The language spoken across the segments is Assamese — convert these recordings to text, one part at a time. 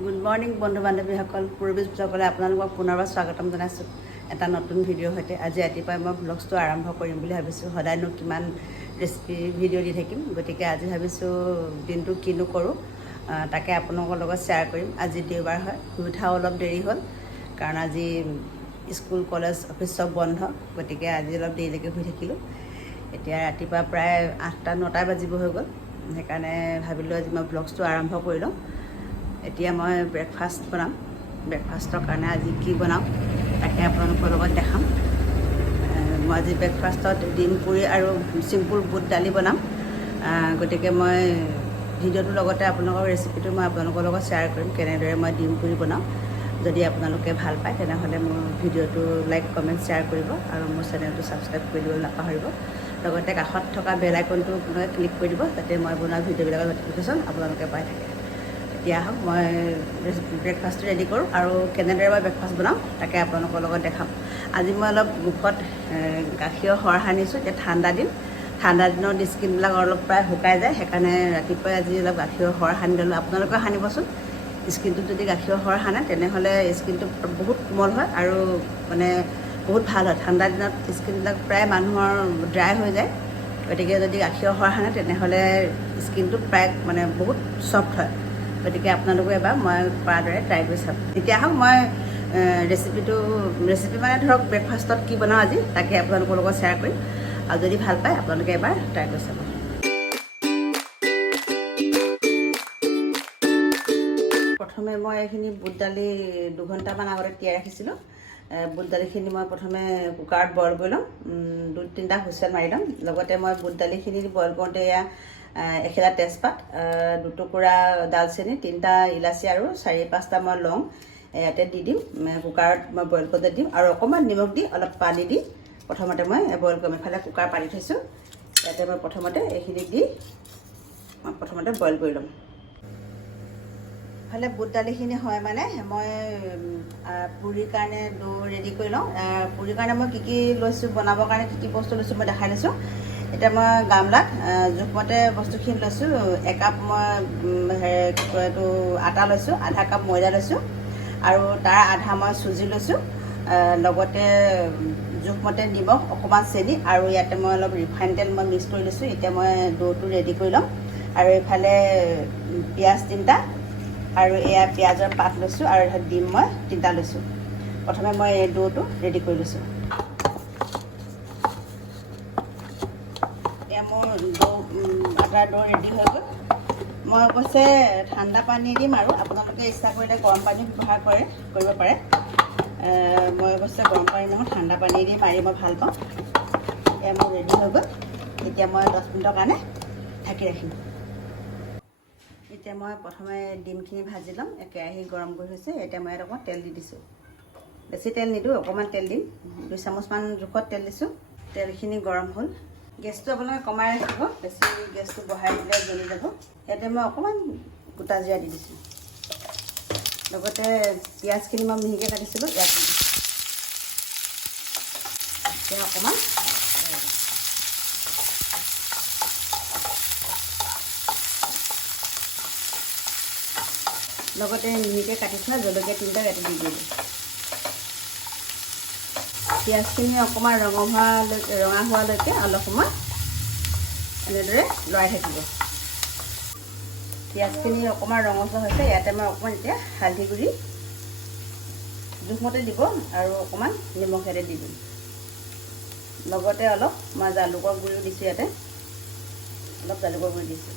গুড মৰ্নিং বন্ধু বান্ধৱীসকল, পূৰ্বীসকলে আপোনালোকক পুনৰবাৰ স্বাগতম জনাইছোঁ এটা নতুন ভিডিঅ'ৰ সৈতে। আজি ৰাতিপুৱাই মই ব্লগছটো আৰম্ভ কৰিম বুলি ভাবিছোঁ। সদায়নো কিমান ৰেচিপি ভিডিঅ' দি থাকিম, গতিকে আজি ভাবিছোঁ দিনটো কিনো কৰোঁ তাকে আপোনালোকৰ লগত শ্বেয়াৰ কৰিম। আজি দেওবাৰ হয়, শুই উঠাও অলপ দেৰি হ'ল কাৰণ আজি স্কুল কলেজ অফিচ চব বন্ধ, গতিকে আজি অলপ দেৰিলৈকে শুই থাকিলোঁ। এতিয়া ৰাতিপুৱা প্ৰায় 8-9 বাজিব হৈ গ'ল, সেইকাৰণে ভাবিলোঁ আজি মই ব্লগছটো আৰম্ভ কৰি লওঁ। এতিয়া মই ব্ৰেকফাষ্ট বনাম। ব্ৰেকফাষ্টৰ কাৰণে আজি কি বনাওঁ তাকে আপোনালোকৰ লগত দেখাম। মই আজি ব্ৰেকফাষ্টত ডিম পুৰি আৰু চিম্পুল বুট দালি বনাম, গতিকে মই ভিডিঅ'টোৰ লগতে আপোনালোকৰ ৰেচিপিটো মই আপোনালোকৰ লগত শ্বেয়াৰ কৰিম, কেনেদৰে মই ডিম পুৰি বনাওঁ। যদি আপোনালোকে ভাল পায় তেনেহ'লে মোৰ ভিডিঅ'টো লাইক কমেণ্ট শ্বেয়াৰ কৰিব আৰু মোৰ চেনেলটো ছাবস্ক্ৰাইব কৰি দিবলৈ নাপাহৰিব। লগতে কাষত থকা বেল আইকনটো আপোনালোকে ক্লিক কৰি দিব, যাতে মই বনোৱা ভিডিঅ'বিলাকৰ নটিফিকেশ্যন আপোনালোকে পাই থাকে। এতিয়া আহক মই ব্ৰেকফাষ্টটো ৰেডি কৰোঁ আৰু কেনেদৰে মই ব্ৰেকফাষ্ট বনাওঁ তাকে আপোনালোকৰ লগত দেখাম। আজি মই অলপ মুখত গাখীৰৰ সৰ সানিছোঁ। এতিয়া ঠাণ্ডা দিনৰ স্কিনবিলাক অলপ প্ৰায় শুকাই যায়, সেইকাৰণে ৰাতিপুৱাই আজি অলপ গাখীৰৰ সৰ সানি ল'লোঁ। আপোনালোকে সানিবচোন। স্কিনটোত যদি গাখীৰৰ সৰ সানে তেনেহ'লে স্কিনটো বহুত কোমল হয় আৰু মানে বহুত ভাল হয়। ঠাণ্ডা দিনত স্কিনবিলাক প্ৰায় মানুহৰ ড্ৰাই হৈ যায়, গতিকে যদি গাখীৰৰ সৰ সানে তেনেহ'লে স্কিনটো প্ৰায় মানে বহুত ছফ্ট হয়। গতিকে আপোনালোকে এবাৰ মই কৰাৰ দৰে ট্ৰাই কৰি চাব। এতিয়া আহক মই ৰেচিপি মানে ধৰক ব্ৰেকফাষ্টত কি বনাওঁ আজি তাকে আপোনালোকৰ লগত শ্বেয়াৰ কৰিম, আৰু যদি ভাল পায় আপোনালোকে এবাৰ ট্ৰাই কৰি চাব। প্ৰথমে মই এইখিনি বুট দালি 2 ঘণ্টামান আগতে তিয়াই ৰাখিছিলোঁ। বুট দালিখিনি মই প্ৰথমে কুকাৰত বইল কৰি ল'ম, 2-3টা হুইচেল মাৰি ল'ম। লগতে মই বুট দালিখিনি বইল কৰোঁতে এয়া 1 তেজপাত, 2 টুকুৰা ডালচেনি, 3টা ইলাচি আৰু 4-5টা মই লং ইয়াতে দি দিম। কুকাৰত মই বইল কৰোঁতে দিম আৰু অকণমান নিমখ দি অলপ পানী দি প্ৰথমতে মই বইল কৰিম। এফালে কুকাৰ পাতি থৈছোঁ, ইয়াতে মই প্ৰথমতে এইখিনি দি মই প্ৰথমতে বইল কৰি ল'ম। ইফালে বুট দালিখিনি হয় মানে মই পুৰিৰ কাৰণে ডো ৰেডি কৰি লওঁ। পুৰিৰ কাৰণে মই কি লৈছোঁ, বনাবৰ কাৰণে কি বস্তু লৈছোঁ মই দেখাই লৈছোঁ। এতিয়া মই গামলাত জোখমতে বস্তুখিনি লৈছোঁ। 1 কাপ মই এইটো আটা লৈছোঁ, আধা কাপ ময়দা লৈছোঁ আৰু তাৰ আধা মই চুজি লৈছোঁ। লগতে জোখমতে নিমখ, অকণমান চেনি আৰু ইয়াতে মই অলপ ৰিফাইন তেল মই মিক্স কৰি লৈছোঁ। এতিয়া মই ডোটো ৰেডি কৰি ল'ম। আৰু এইফালে পিঁয়াজ 3টা আৰু এয়া পিঁয়াজৰ পাত লৈছোঁ আৰু ডিম মই 3টা লৈছোঁ। প্ৰথমে মই এই ডোটো ৰেডি কৰি লৈছোঁ। এতিয়া মোৰ আটাৰ ডো ৰেডি হৈ গ'ল। মই অৱশ্যে ঠাণ্ডা পানী দিম আৰু আপোনালোকে ইচ্ছা কৰিলে গৰম পানী ব্যৱহাৰ কৰিব পাৰে। মই অৱশ্যে গৰম পানী নহয়, ঠাণ্ডা পানী দি মাৰি মই ভাল পাওঁ। এয়া মোৰ ৰেডি হৈ গ'ল। এতিয়া মই 10 মিনিটৰ কাৰণে ঢাকি ৰাখিম। এতিয়া মই প্ৰথমে ডিমখিনি ভাজি ল'ম। কেৰাহী গৰম কৰি হৈছে, এতিয়া মই ইয়াত অকণমান তেল দি দিছোঁ। বেছি তেল নিদিওঁ, অকণমান তেল দিম। 2 চামুচমান জোখত তেল দিছোঁ। তেলখিনি গৰম হ'ল। গেছটো আপোনালোকে কমাই ৰাখিব, বেছি গেছটো বঢ়াই দিলে জ্বলি যাব। ইয়াতে মই অকণমান গোটা জিৰা দি দিছোঁ। লগতে পিঁয়াজখিনি মই মিহিকৈ কাটিছিলোঁ, ইয়াত দি দিছোঁ। এতিয়া অকণমান লগতে মিহিকৈ কাটি থোৱা জলকীয়া 3টা ইয়াতে দি দিলোঁ। পিঁয়াজখিনি অকণমান ৰঙা হোৱালৈকে অলপ সময় এনেদৰে লৰাই থাকিব। পিঁয়াজখিনি অকণমান ৰঙচুৱা হৈছে, ইয়াতে মই অকণমান এতিয়া হালধি গুড়ি জোখমতে দিব আৰু অকণমান নিমখ ইয়াতে দি দিম। লগতে অলপ মই জালুকৰ গুড়িও দিছোঁ, ইয়াতে অলপ জালুকৰ গুড়ি দিছোঁ।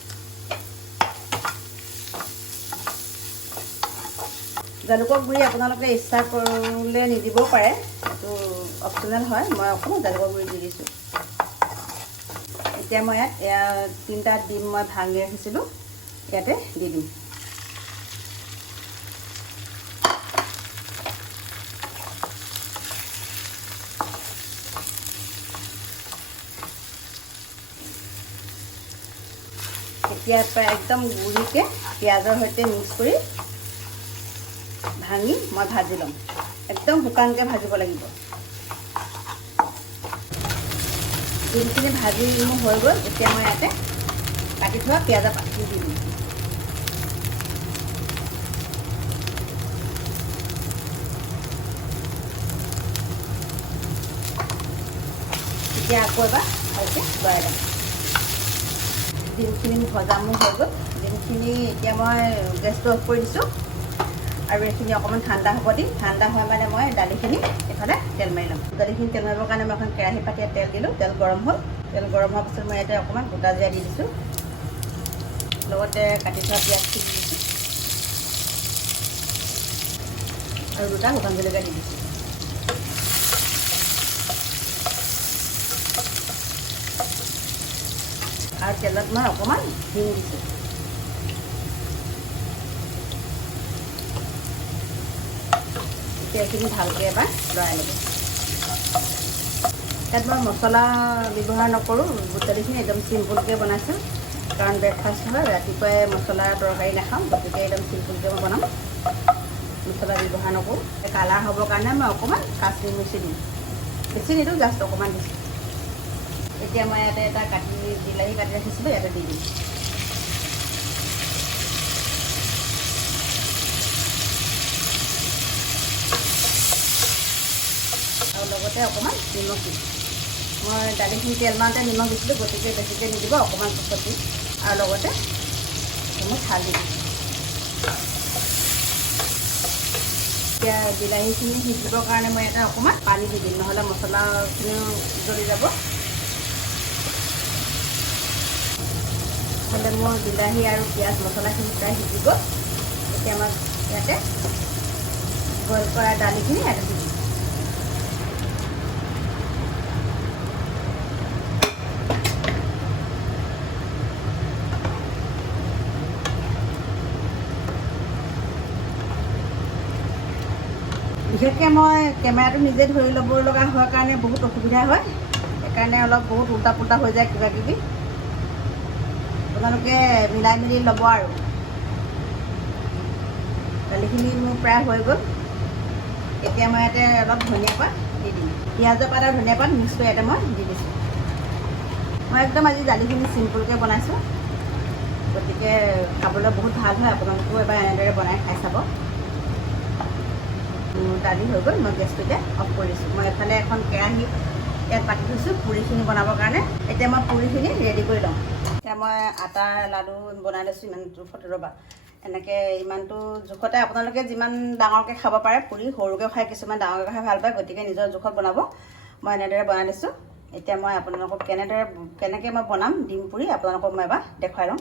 জালুকৰ গুড়ি আপোনালোকে ইচ্ছা কৰিলে নিদিবও পাৰে, এইটো অপশ্যনেল হয়। মই অকণমান জালুকৰ গুড়ি দি দিছোঁ। এতিয়া মই ইয়াত 3টা ডিম মই ভাঙি ৰাখিছিলোঁ, ইয়াতে দি দিম। এতিয়া প্ৰায় একদম গুড়িকৈ পিঁয়াজৰ সৈতে মিক্স কৰি ভাঙি মই ভাজি ল'ম। একদম শুকানকৈ ভাজিব লাগিব। ডিমখিনি ভাজি মোৰ হৈ গ'ল। এতিয়া মই ইয়াতে কাটি থোৱা পিঁয়াজৰ পাতখিনি দি দিম। এতিয়া আকৌ এবাৰ ভালকৈ লৰাই ল'ম। ডিমখিনি ভজা মোৰ হৈ গ'ল। ডিমখিনি এতিয়া মই গেছটো অফ কৰি দিছোঁ আৰু এইখিনি অকণমান ঠাণ্ডা হ'ব দিম। ঠাণ্ডা হয় মানে মই দালিখিনি এইফালে তেল মাৰি ল'ম। দালিখিনি তেল মাৰিবৰ কাৰণে মই এখন কেৰাহী পাতিত তেল দিলোঁ। তেল গৰম হ'ল। তেল গৰম হোৱাৰ পিছত মই ইয়াতে অকণমান গোটা জিৰা দি দিছোঁ, লগতে কাটি থোৱা পিঁয়াজখিনি দি দিছোঁ আৰু দুটা শুকান জলকীয়া দি দিছোঁ। আৰু তেলত মই অকণমান হিং দিছোঁ। এতিয়া এইখিনি ভালকৈ এবাৰ লৰাই ল'ব। ইয়াত মই মছলা ব্যৱহাৰ নকৰোঁ। বুট দালিখিনি একদম চিম্পুলকৈ বনাইছোঁ, কাৰণ ব্ৰেকফাষ্ট হয়, ৰাতিপুৱাই মছলা তৰকাৰী নাখাওঁ, গতিকে একদম চিম্পুলকৈ মই বনাম, মছলা ব্যৱহাৰ নকৰোঁ। কালাৰ হ'বৰ কাৰণে মই অকণমান কাশ্মীৰ মিৰ্চি দিম, বেছি নিদিওঁ, জাষ্ট অকণমান দিছোঁ। এতিয়া মই ইয়াতে এটা বিলাহী কাটি ৰাখিছিলোঁ, ইয়াতে দি দিম। আৰু লগতে অকণমান নিমখ দিম। মই দালিখিনি তেল মাৰোঁতে নিমখ দিছিলোঁ, গতিকে বেছিকৈ নিদিব, অকণমান পাছত দিম। আৰু লগতে মই হালধি দিম। এতিয়া বিলাহীখিনি সিজিবৰ কাৰণে মই ইয়াতে অকণমান পানী দি দিম, নহ'লে মছলাখিনিও জ্বলি যাব। নহ'লে মোৰ বিলাহী আৰু পিঁয়াজ মছলাখিনি প্ৰায় সিজিব। এতিয়া মই ইয়াতে বইল কৰা দালিখিনি ইয়াতে দি দিম। বিশেষকৈ মই কেমেৰাটো নিজে ধৰি ল'ব লগা হোৱাৰ কাৰণে বহুত অসুবিধা হয়, সেইকাৰণে অলপ বহুত উল্টা পুল্টা হৈ যায় কিবা কিবি। আপোনালোকে মিলাই মেলি ল'ব। আৰু দালিখিনি মোৰ প্ৰায় হৈ গ'ল। এতিয়া মই ইয়াতে অলপ ধনিয়া পাত দি দিম। পিঁয়াজৰ পাত আৰু ধনিয়া পাত মিক্স কৰি ইয়াতে মই দি দিছোঁ। মই একদম আজি দালিখিনি চিম্পুলকৈ বনাইছোঁ, গতিকে খাবলৈ বহুত ভাল হয়। আপোনালোকেও এবাৰ এনেদৰে বনাই খাই চাব। দালি হৈ গ'ল, মই গেছটো এতিয়া অফ কৰি দিছোঁ। মই এফালে এখন কেৰাহী ইয়াত পাতি থৈছোঁ পুৰিখিনি বনাবৰ কাৰণে। এতিয়া মই পুৰিখিনি ৰেডি কৰি লওঁ। এতিয়া মই আটাৰ লাডু বনাই লৈছোঁ, ইমান জোখত ৰ'বা। এনেকৈ ইমানটো জোখতে আপোনালোকে যিমান ডাঙৰকৈ খাব পাৰে, পুৰি সৰুকৈ খাই কিছুমান ডাঙৰকৈ খাই ভাল পায়, গতিকে নিজৰ জোখত বনাব। মই এনেদৰে বনাই দিছোঁ। এতিয়া মই আপোনালোকক কেনেকৈ মই বনাম ডিম পুৰি আপোনালোকক মই এবাৰ দেখুৱাই লওঁ।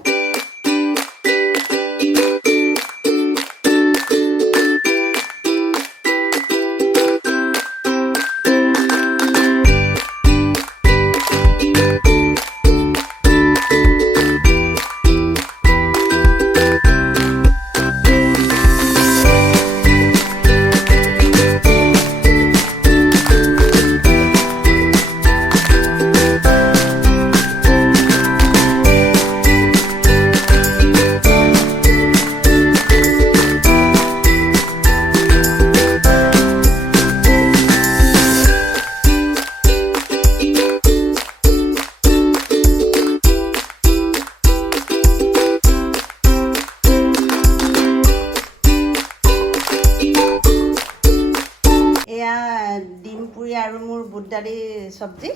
ডিম পুৰি আৰু মোৰ বুট দালি চব্জি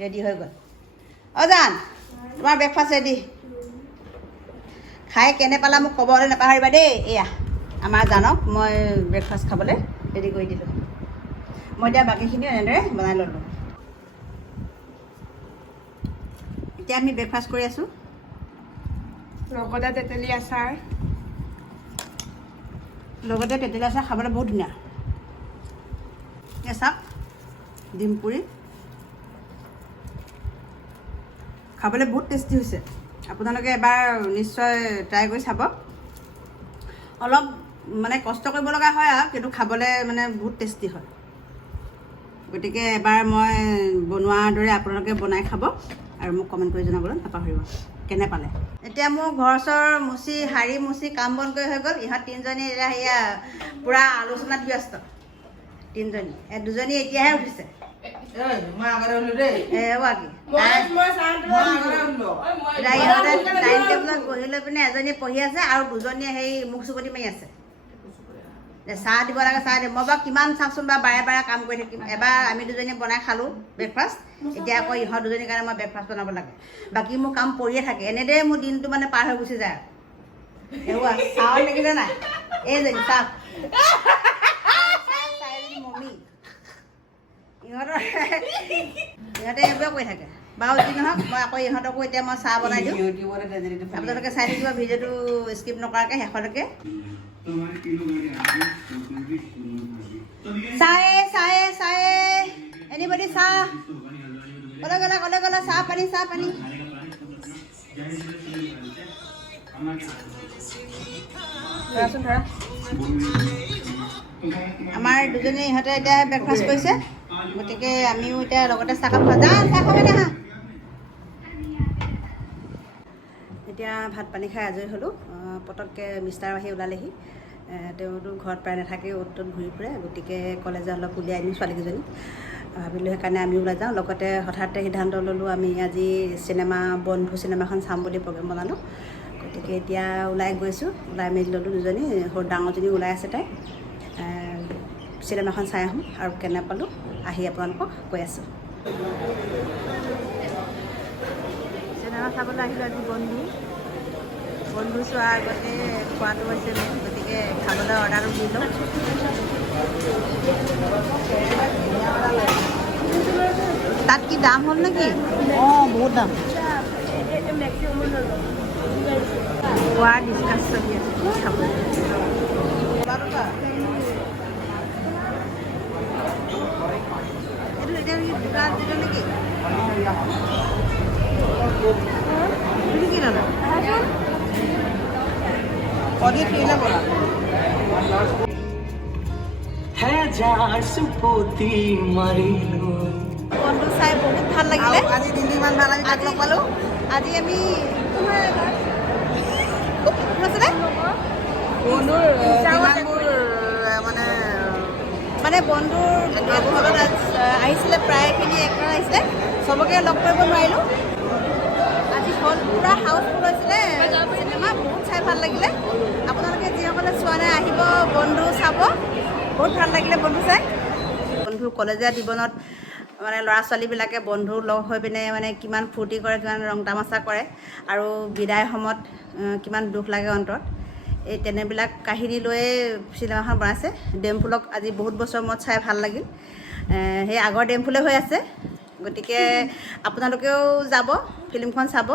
ৰেডি হৈ গ'ল। জান, তোমাৰ ব্ৰেকফাষ্ট ৰেডি। খাই কেনে পালা মোক ক'বলৈ নাপাহৰিবা দেই। এয়া আমাৰ জানক মই ব্ৰেকফাষ্ট খাবলৈ ৰেডি কৰি দিলোঁ। মই এতিয়া বাকীখিনি এনেদৰে বনাই ল'লোঁ। এতিয়া আমি ব্ৰেকফাষ্ট কৰি আছোঁ। লগতে তেতেলী আচাৰ। লগতে তেতেলী আচাৰ খাবলৈ বহুত ধুনীয়া। এয়া চাওক, ডিম পুৰি খাবলৈ বহুত টেষ্টি হৈছে। আপোনালোকে এবাৰ নিশ্চয় ট্ৰাই কৰি চাব। অলপ মানে কষ্ট কৰিব লগা হয় আৰু, কিন্তু খাবলৈ মানে বহুত টেষ্টি হয়। গতিকে এবাৰ মই বনোৱাৰ দৰে আপোনালোকে বনাই খাব আৰু মোক কমেণ্ট কৰি জনাবলৈ নাপাহৰিব কেনে পালে। এতিয়া মোৰ ঘৰ চৰ মুচি শাৰী মুচি কাম বন কৰি হৈ গ'ল। ইহঁত তিনিজনী এতিয়া সেয়া পূৰা আলোচনাত ব্যস্ত। তিনিজনী, দুজনী এতিয়াহে উঠিছে। ডাইনিং টেবুলত বহি লৈ পিনে এজনীয়ে পঢ়ি আছে আৰু দুজনীয়ে সেই মুখ চুকতি মাৰি আছে। যে চাহ দিব লাগে চাহ দিব মই বাৰু কিমান চাওকচোন বা বাৰে বাৰে কাম কৰি থাকিম এবাৰ আমি দুজনীয়ে বনাই খালোঁ ব্ৰেকফাষ্ট এতিয়া আকৌ ইহঁত দুজনীৰ কাৰণে মই ব্ৰেকফাষ্ট বনাব লাগে বাকী মোৰ কাম পৰিয়ে থাকে এনেদৰে মোৰ দিনটো মানে পাৰ হৈ গুচি যায় এৱা চাউল দেখিছে নাই এইজনী চাওক মমি ইহঁতে এইবোৰে কৰি থাকে বাৰু যি নহওক মই আকৌ ইহঁতকো এতিয়া মই চাহ বনাই দিওঁ আপোনালোকে চাই থাকিব ভিডিঅ'টো স্কিপ নকৰাকৈ শেষলৈকে চাহে চাহে চাহে এনিবডি চাহ কলে গ'লা চাহ পানী ধৰাচোন ধৰা আমাৰ দুজনী ইহঁতে এতিয়া ব্ৰেকফাষ্ট কৰিছে গতিকে আমিও এতিয়া লগতে চাহ খাব চাহ খাব দেখা এতিয়া ভাত পানী খাই আজৰি হ'লোঁ পটককৈ মিষ্টাৰ আহি ওলালেহি তেওঁতো ঘৰত প্ৰায় নাথাকেই অ'ত ত'ত ঘূৰি ফুৰে গতিকে কলেজে অলপ উলিয়াই আনিম ছোৱালীকেইজনী ভাবিলোঁ সেইকাৰণে আমি ওলাই যাওঁ লগতে হঠাতে সিদ্ধান্ত ল'লোঁ আমি আজি বন্ধু চিনেমাখন চাম বুলি প্ৰগ্ৰেম বনালোঁ গতিকে এতিয়া ওলাই গৈছোঁ ওলাই মেলি ল'লোঁ দুজনী সৰু ডাঙৰজনী ওলাই আছে তাই চিনেমাখন চাই আহোঁ আৰু কেনে পালোঁ আহি আপোনালোকক কৈ আছোঁ চিনেমা চাবলৈ আহিলোঁ আজি বন্ধু চোৱাৰ আগতে খোৱাটো হৈছে মেইন গতিকে খাবলৈ অৰ্ডাৰটো দি লওঁ তাত কি দাম হ'ল নেকি অঁ বহুত দাম খোৱাৰ ডিছকাছ চলি আছে খাবলৈ এইটো এতিয়া দোকান দিলোঁ নেকি তুমি কি ল'লা অধিক কিনে বলা বন্ধু চাই বহুত ভাল লাগিলে আজি দিনটো ইমান ভাল আমি তাক লগ পালোঁ আজি আমি মানে বন্ধুৰ ঘৰত আহিছিলে প্ৰায়খিনি একবাৰ আহিছিলে চবকে লগ কৰিব নোৱাৰিলোঁ আজি হল পূৰা হাউচফুল হৈছিলে চিনেমা বহুত চাই ভাল লাগিলে আপোনালোকে যিসকলে চোৱা নাই আহিব বন্ধু চাব বহুত ভাল লাগিলে বন্ধু চাই বন্ধু কলেজীয়া জীৱনত মানে ল'ৰা ছোৱালীবিলাকে বন্ধু লগ হৈ পিনে মানে কিমান ফূৰ্তি কৰে কিমান ৰং তামাচা কৰে আৰু বিদায় সময়ত কিমান দুখ লাগে অন্তৰত এই তেনেবিলাক কাহিনী লৈয়ে চিনেমাখন বনাইছে ডেমফুলক আজি বহুত বছৰ মূৰত চাই ভাল লাগিল সেই আগৰ ডেমফুলে হৈ আছে গতিকে আপোনালোকেও যাব ফিল্মখন চাব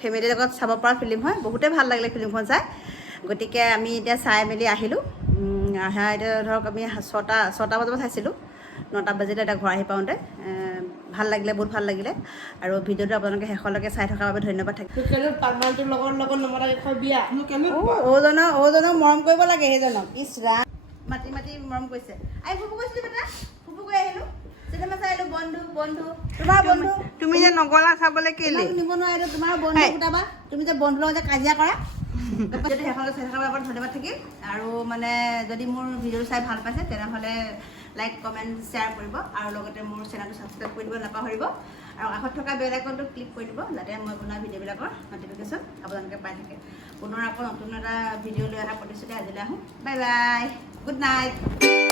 ফেমিলিৰ লগত চাব পৰা ফিল্ম হয় বহুতেই ভাল লাগিলে ফিল্মখন চাই গতিকে আমি এতিয়া চাই মেলি আহিলোঁ আহা এতিয়া ধৰক আমি ছটা বজাৰ চাইছিলোঁ 9টা বাজিলে এতিয়া ঘৰ আহি পাওঁতে ভাল লাগিলে বহুত ভাল লাগিলে আৰু ভিডিঅ'টো আপোনালোকে শেষলৈকে চাই থকাৰ বাবে ধন্যবাদ থাকিল ঔজনক মৰম কৰিব লাগে সেইজনক ইছৰাম মাতি মৰম কৰিছে আই ফুফু কৈছিলোঁ বেটা ফুফু গৈ আহিলোঁ চিনেমা চাই আহিলোঁ বন্ধু তোমাৰ বন্ধু তুমি যে নগলা চাবলৈ কেলে নিব নোৱাৰিলোঁ তোমাৰ বন্ধু গোটাবা তুমি যে বন্ধুৰ লগত যে কাজিয়া কৰা যদি শেষলৈকে চাই থকাৰ বাবে ধন্যবাদ থাকিল আৰু মানে যদি মোৰ ভিডিঅ' চাই ভাল পাইছে তেনেহ'লে লাইক কমেণ্ট শ্বেয়াৰ কৰিব আৰু লগতে মোৰ চেনেলটো ছাবস্ক্ৰাইব কৰি দিব নাপাহৰিব আৰু কাষত থকা বেল আইকনটো ক্লিক কৰি দিব যাতে মই বনোৱা ভিডিঅ'বিলাকৰ নটিফিকেশ্যন আপোনালোকে পাই থাকে পুনৰ আকৌ নতুন এটা ভিডিঅ' লৈ অহাৰ প্ৰতিশ্ৰুতি আজিলৈ আহোঁ বাই বাই গুড নাইট